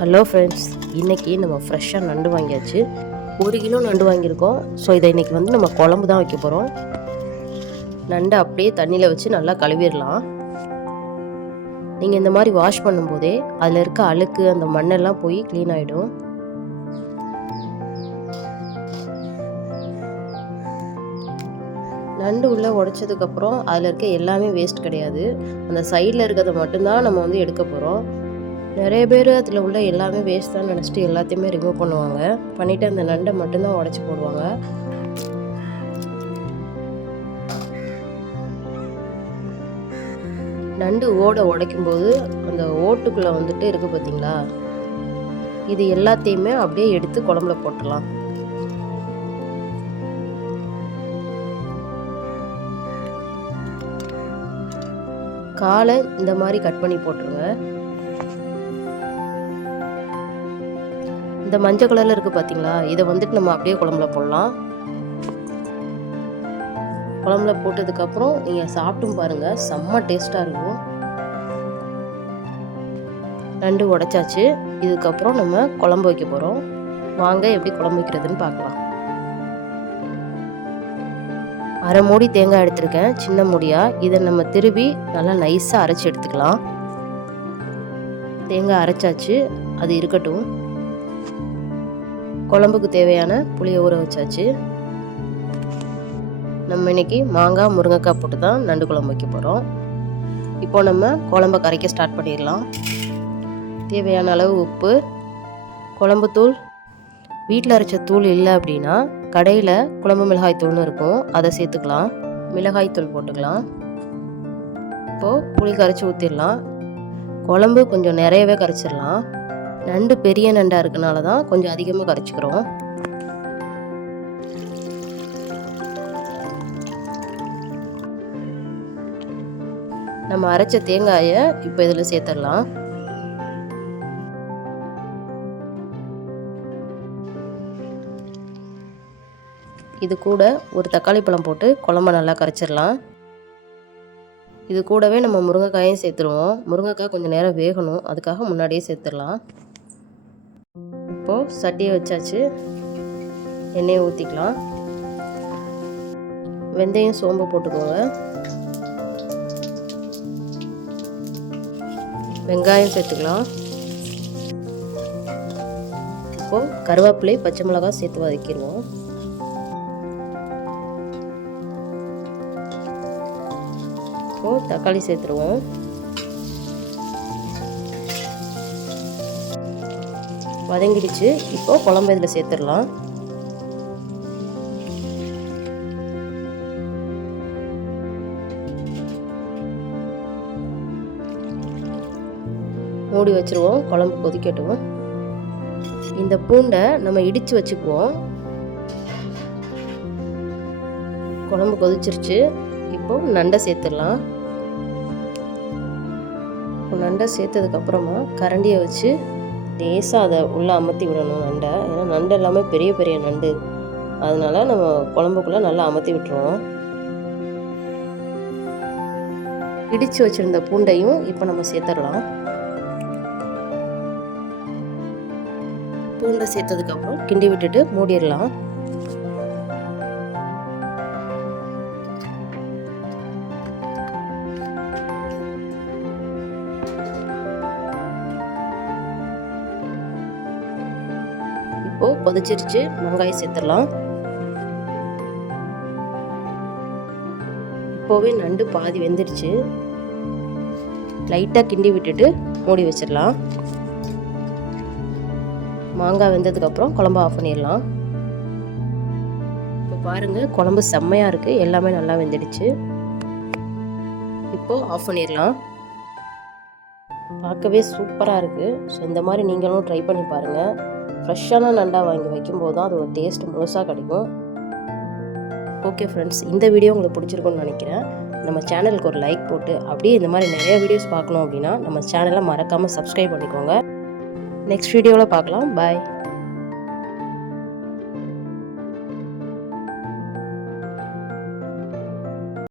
Hello friends, இன்றைக்கி நம்ம ஃப்ரெஷ்ஷாக நண்டு வாங்கியாச்சு. 1 கிலோ நண்டு வாங்கியிருக்கோம். ஸோ இதை இன்றைக்கி நம்ம குழம்பு தான் வைக்க போகிறோம். நண்டை அப்படியே தண்ணியில் வச்சு நல்லா கழுவிடலாம். நீங்கள் இந்த மாதிரி வாஷ் பண்ணும்போதே அதில் இருக்க அழுக்கு அந்த மண்ணெல்லாம் போய் க்ளீன் ஆகிடும். நண்டு உள்ளே உடைச்சதுக்கப்புறம் அதில் இருக்க எல்லாமே வேஸ்ட் கிடையாது. அந்த சைடில் இருக்கிறத மட்டும்தான் நம்ம எடுக்க போகிறோம். நிறைய பேர் அதில் உள்ள எல்லாமே வேஸ்ட் தான் நினச்சிட்டு எல்லாத்தையுமே ரிமூவ் பண்ணுவாங்க. பண்ணிவிட்டு அந்த நண்டை மட்டும்தான் உடச்சி போடுவாங்க. நண்டு ஓடை உடைக்கும்போது அந்த ஓட்டுக்குள்ளே இருக்குது பார்த்தீங்களா, இது எல்லாத்தையுமே அப்படியே எடுத்து குழம்புல போட்டுடலாம். காலை இந்த மாதிரி கட் பண்ணி போட்டுருங்க. இந்த மஞ்சள் கலரில் இருக்குது பார்த்தீங்களா, இதை நம்ம அப்படியே குழம்புல போடலாம். குழம்புல போட்டதுக்கப்புறம் நீங்கள் சாப்பிட்டும் பாருங்கள், செம்ம டேஸ்ட்டாக இருக்கும். நண்டு உடைச்சாச்சு. இதுக்கப்புறம் நம்ம குழம்பு வைக்க போகிறோம். வாங்க எப்படி குழம்பு வைக்கிறதுன்னு பார்க்கலாம். அரை மூடி தேங்காய் எடுத்திருக்கேன், சின்ன மூடியாக. இதை நம்ம திருவி நல்லா நைஸாக அரைச்சி எடுத்துக்கலாம். தேங்காய் அரைச்சாச்சு, அது இருக்கட்டும். குழம்புக்கு தேவையான புளியை ஊற வச்சாச்சு. நம்ம இன்னைக்கு மாங்காய் முருங்கைக்காய் போட்டு தான் நண்டு குழம்பு வைக்க போகிறோம். இப்போ நம்ம குழம்பை கரைக்க ஸ்டார்ட் பண்ணிடலாம். தேவையான அளவு உப்பு, குழம்புத்தூள். வீட்டில் அரைச்ச தூள் இல்லை அப்படின்னா கடையில் குழம்பு மிளகாய் தூள்னு இருக்கும், அதை சேர்த்துக்கலாம். மிளகாய் தூள் போட்டுக்கலாம். இப்போது புளி கரைச்சி ஊற்றிடலாம். குழம்பு கொஞ்சம் நிறையவே கரைச்சிடலாம். நண்டு பெரிய நண்டாக இருக்கனால தான் கொஞ்சம் அதிகமாக கரைச்சிக்கிறோம். நம்ம அரைச்ச தேங்காயை இப்போ இதில் சேர்த்துடலாம். இது கூட ஒரு தக்காளி பழம் போட்டு குழம்ப நல்லா கரைச்சிடலாம். இது கூடவே நம்ம முருங்கைக்காயும் சேர்த்துருவோம். முருங்கைக்காய் கொஞ்சம் நேரம் வேகணும், அதுக்காக முன்னாடியே சேர்த்துடலாம். இப்போது சட்டியை வச்சாச்சு, எண்ணெயை ஊற்றிக்கலாம். வெந்தயம் சோம்பு போட்டுக்கோங்க. வெங்காயம் சேர்த்துக்கலாம். இப்போது கருவேப்பிலை பச்சை மிளகாய் சேர்த்து வதக்கிடுவோம். இப்போது தக்காளி சேர்த்துருவோம். வதங்கிடுச்சு. இப்போ குழம்பு இதில் சேர்த்துடலாம். மூடி வச்சிருவோம், குழம்பு கொதிக்கட்டும். இந்த பூண்டை நம்ம இடித்து வச்சுக்குவோம். குழம்பு கொதிச்சிருச்சு. இப்போ நண்டை சேர்த்துடலாம். நண்டை சேர்த்ததுக்கப்புறமா கரண்டியை வச்சு லேசாக அதை உள்ளே அமர்த்தி விடணும் நண்டை. ஏன்னா நண்டு எல்லாமே பெரிய பெரிய நண்டு, அதனால நம்ம குழம்புக்குள்ளே நல்லா அமர்த்தி விட்டுருவோம். இடித்து வச்சுருந்த பூண்டையும் இப்போ நம்ம சேர்த்துடலாம். பூண்டை சேர்த்ததுக்கப்புறம் கிண்டி விட்டுட்டு மூடிடலாம். இப்போ கொதிச்சிருச்சு, வெங்காயம் சேர்த்துடலாம். இப்போவே நண்டு பாதி வெந்துருச்சு. லைட்டாக கிண்டி விட்டுட்டு மூடி வச்சிடலாம். மாங்காய் வெந்ததுக்கப்புறம் குழம்பு ஆஃப் பண்ணிடலாம். இப்போ பாருங்கள், குழம்பு செம்மையாக இருக்குது, எல்லாமே நல்லா வெந்துடுச்சு. இப்போது ஆஃப் பண்ணிடலாம். பார்க்கவே சூப்பராக இருக்குது. ஸோ இந்த மாதிரி நீங்களும் ட்ரை பண்ணி பாருங்கள். ஃப்ரெஷ்ஷான நண்டாக வாங்கி வைக்கும்போது தான் அதோட டேஸ்ட் முழுசாக கிடைக்கும். ஓகே ஃப்ரெண்ட்ஸ், இந்த வீடியோ உங்களுக்கு பிடிச்சிருக்குன்னு நினைக்கிறேன். நம்ம சேனலுக்கு ஒரு லைக் போட்டு அப்படியே இந்த மாதிரி நிறைய வீடியோஸ் பார்க்கணும் அப்படின்னா நம்ம சேனலை மறக்காமல் சப்ஸ்கிரைப் பண்ணிக்கோங்க. நெக்ஸ்ட் வீடியோவில் பார்க்கலாம். பாய்.